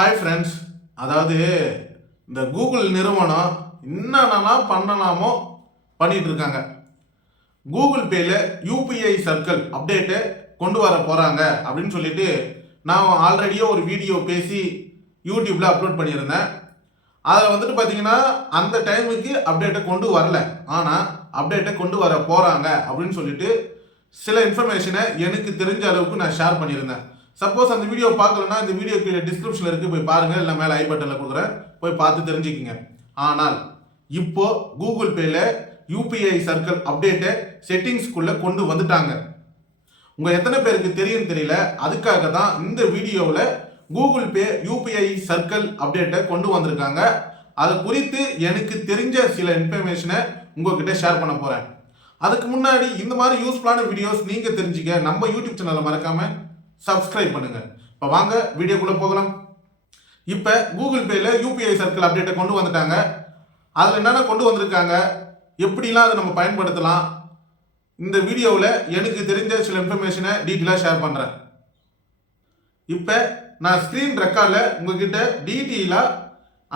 Hi friends அதாவது இந்த Google நிறுவனம் என்னென்னலாம் பண்ணலாமோ பண்ணிகிட்ருக்காங்க கூகுள் பேயில் யூபிஐ சர்க்கிள் அப்டேட்டு கொண்டு வர போகிறாங்க அப்படின்னு சொல்லிட்டு நான் ஆல்ரெடியே ஒரு வீடியோ பேசி யூடியூப்பில் அப்லோட் பண்ணியிருந்தேன். அதில் வந்துட்டு பார்த்தீங்கன்னா அந்த டைமுக்கு அப்டேட்டை கொண்டு வரல. ஆனால் அப்டேட்டை கொண்டு வர போகிறாங்க அப்படின்னு சொல்லிட்டு சில இன்ஃபர்மேஷனை எனக்கு தெரிஞ்ச அளவுக்கு நான் ஷேர் பண்ணியிருந்தேன். சப்போஸ் அந்த வீடியோ பார்க்கலன்னா இந்த வீடியோ கீழே டிஸ்கிரிப்ஷனில் இருக்குது போய் பாருங்கள் இல்லை மேலே ஐ பட்டனில் கொடுக்குறேன். போய் பார்த்து தெரிஞ்சுக்கிங்க. ஆனால் இப்போ கூகுள் பேயில் யூபிஐ சர்க்கிள் அப்டேட்டை செட்டிங்ஸ்குள்ளே கொண்டு வந்துட்டாங்க. உங்கள் எத்தனை பேருக்கு தெரியும் தெரியல. அதுக்காக தான் இந்த வீடியோவில் கூகுள் பே யூபிஐ சர்க்கிள் அப்டேட்டை கொண்டு வந்திருக்காங்க. அது குறித்து எனக்கு தெரிஞ்ச சில இன்ஃபர்மேஷனை உங்ககிட்ட ஷேர் பண்ண போகிறேன் அதுக்கு முன்னாடி இந்த மாதிரி யூஸ்ஃபுல்லான வீடியோஸ் நீங்கள் தெரிஞ்சுக்க. நம்ம யூடியூப் சேனலை மறக்காமல் சப்ஸ்கிரைப் பண்ணுங்க. இப்போ வாங்க வீடியோக்குள்ளே போகலாம். இப்போ கூகுள் பேயில் யூபிஐ சர்க்கிள் அப்டேட்டை கொண்டு வந்துட்டாங்க. அதில் என்னென்ன கொண்டு வந்திருக்காங்க? எப்படிலாம் அதை நம்ம பயன்படுத்தலாம்? இந்த வீடியோவில் எனக்கு தெரிஞ்ச சில இன்ஃபர்மேஷனை டீட்டெயிலாக ஷேர் பண்ணுறேன் இப்போ நான் ஸ்க்ரீன் ரெக்கார்டில் உங்ககிட்ட டீட்டெயிலாக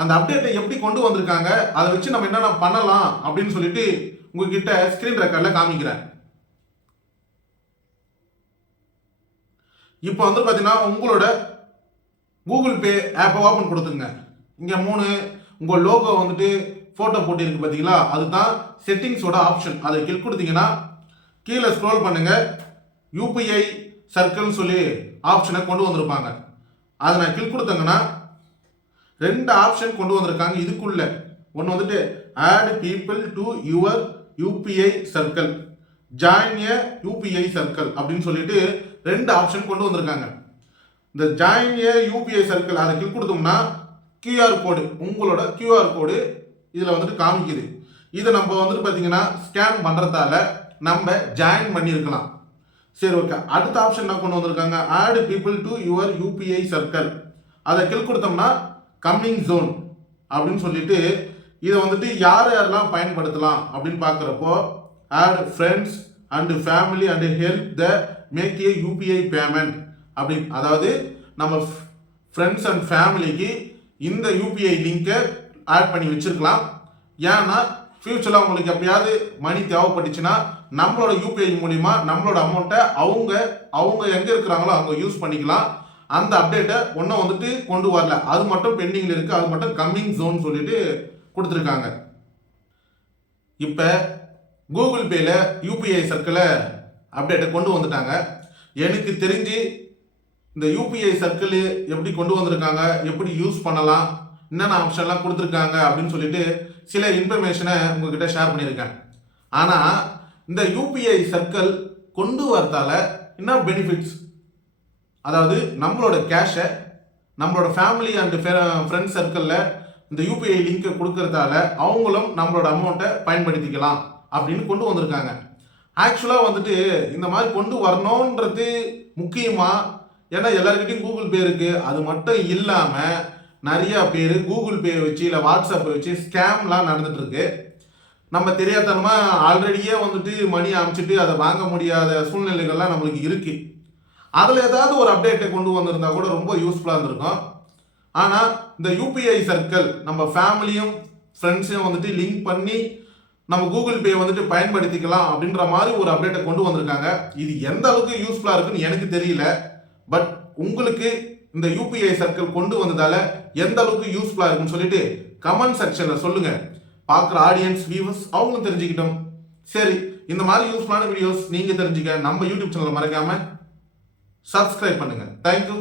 அந்த அப்டேட்டை எப்படி கொண்டு வந்திருக்காங்க? அதை வச்சு நம்ம என்னென்ன பண்ணலாம் அப்படின்னு சொல்லிட்டு உங்ககிட்ட ஸ்க்ரீன் ரெக்கார்டில் காமிக்கிறேன். இப்போ வந்து பார்த்தீங்கன்னா உங்களோட கூகுள் பே ஆப்பை ஓப்பன் கொடுத்துங்க இங்கே மூணு உங்கள் லோகோ வந்துட்டு ஃபோட்டோ போட்டிருக்கு பார்த்தீங்களா அதுதான் செட்டிங்ஸோட ஆப்ஷன் அதை கிளிக் கொடுத்தீங்கன்னா கீழே ஸ்க்ரோல் பண்ணுங்க. யூபிஐ சர்க்கிள்னு சொல்லி ஆப்ஷனை கொண்டு வந்திருப்பாங்க. அதை நான் கிளிக் கொடுத்தங்கன்னா ரெண்டு ஆப்ஷன் கொண்டு வந்திருக்காங்க இதுக்குள்ளே. ஒன்று வந்துட்டு add people to your UPI circle join a UPI circle அப்படின்னு சொல்லிட்டு ரெண்டு ஆப்ஷன் கொண்டு வந்திருக்காங்க. இந்த ஜாயின் ஏ யூபிஐ சர்க்கிள் அதை கிளிக் கொடுத்தோம்னா கியூஆர் கோடு உங்களோட கியூஆர் கோடு இதில் வந்துட்டு காமிக்குது. இதை நம்ம வந்துட்டு பார்த்தீங்கன்னா ஸ்கேன் பண்ணுறதால நம்ம ஜாயின் பண்ணியிருக்கலாம். சரி ஓகே அடுத்த ஆப்ஷன் என்ன கொண்டு வந்திருக்காங்க? Add people to your UPI circle அதை கிளிக் கொடுத்தோம்னா கம்மிங் ஜோன் அப்படின்னு சொல்லிட்டு இதை வந்துட்டு யார் யாரெல்லாம் பயன்படுத்தலாம் அப்படின்னு பார்க்குறப்போ add friends and family and help the make a UPI payment அப்படி அதாவது நம்ம ஃப்ரெண்ட்ஸ் அண்ட் ஃபேமிலிக்கு இந்த யூபிஐ லிங்கை ஆட் பண்ணி வச்சுருக்கலாம். ஏன்னா ஃப்யூச்சரில் உங்களுக்கு எப்பயாவது மணி தேவைப்பட்டுச்சுன்னா நம்மளோட யூபிஐ மூலிமா நம்மளோட அமௌண்ட்டை அவங்க அவங்க எங்கே இருக்கிறாங்களோ அவங்க யூஸ் பண்ணிக்கலாம். அந்த அப்டேட்டை ஒன்றும் வந்துட்டு கொண்டு வரல. அது மட்டும் பெண்டிங்கில் இருக்குது அது மட்டும் கம்மிங் ஜோன் சொல்லிட்டு கொடுத்துருக்காங்க. இப்போ கூகுள் பேல யூபிஐ சர்க்கிளை அப்டேட்டை கொண்டு வந்துட்டாங்க. எனக்கு தெரிஞ்சு இந்த யூபிஐ சர்க்கிள் எப்படி கொண்டு வந்திருக்காங்க எப்படி யூஸ் பண்ணலாம் என்னென்ன ஆப்ஷன்லாம் கொடுத்துருக்காங்க அப்படின்னு சொல்லிட்டு சில இன்ஃபர்மேஷனை உங்ககிட்ட ஷேர் பண்ணியிருக்கேன். ஆனால் இந்த யூபிஐ சர்க்கிள் கொண்டு வரதால என்ன பெனிஃபிட்ஸ் அதாவது நம்மளோட கேஷை நம்மளோட ஃபேமிலி அண்ட் ஃப்ரெண்ட்ஸ் சர்க்கிளில் இந்த யூபிஐ லிங்க்கை கொடுக்கறதால அவங்களும் நம்மளோட அமௌண்ட்டை பயன்படுத்திக்கலாம். அப்படின்னு கொண்டு வந்திருக்காங்க. ஆக்சுவலாக வந்துட்டு இந்த மாதிரி கொண்டு வரணுன்றது முக்கியமாக ஏன்னா எல்லாருக்கிட்டையும் கூகுள் பே இருக்குது அது மட்டும் இல்லாமல் நிறையா பேர் கூகுள் பே வச்சு இல்லை வாட்ஸ்அப்பை வச்சு ஸ்கேம்லாம் நடந்துகிட்ருக்கு நம்ம தெரியாதனமாக ஆல்ரெடியே வந்துட்டு மணி அனுப்பிச்சிட்டு அதை வாங்க முடியாத சூழ்நிலைகள்லாம் நம்மளுக்கு இருக்குது அதில் ஏதாவது ஒரு அப்டேட்டை கொண்டு வந்திருந்தா கூட ரொம்ப யூஸ்ஃபுல்லாக இருந்திருக்கும். ஆனால் இந்த யூபிஐ சர்க்கிள் நம்ம ஃபேமிலியும் ஃப்ரெண்ட்ஸையும் வந்துட்டு லிங்க் பண்ணி நம்ம கூகுள் பே வந்துட்டு பயன்படுத்திக்கலாம் அப்படின்ற மாதிரி ஒரு அப்டேட்டை கொண்டு வந்திருக்காங்க. இது எந்த அளவுக்கு யூஸ்ஃபுல்லாக இருக்குன்னு எனக்கு தெரியல. பட் உங்களுக்கு இந்த யூபிஐ சர்க்கிள் கொண்டு வந்ததால எந்த அளவுக்கு யூஸ்ஃபுல்லாக இருக்குன்னு சொல்லிட்டு கமெண்ட் செக்ஷனில் சொல்லுங்க. பார்க்குற ஆடியன்ஸ் வியூவர்ஸ் அவங்களும் தெரிஞ்சுக்கிட்டோம். சரி இந்த மாதிரி யூஸ்ஃபுல்லான வீடியோஸ் நீங்கள் தெரிஞ்சுக்க நம்ம யூடியூப் சேனலை மறக்காமல் சப்ஸ்கிரைப் பண்ணுங்கள் தேங்க்யூ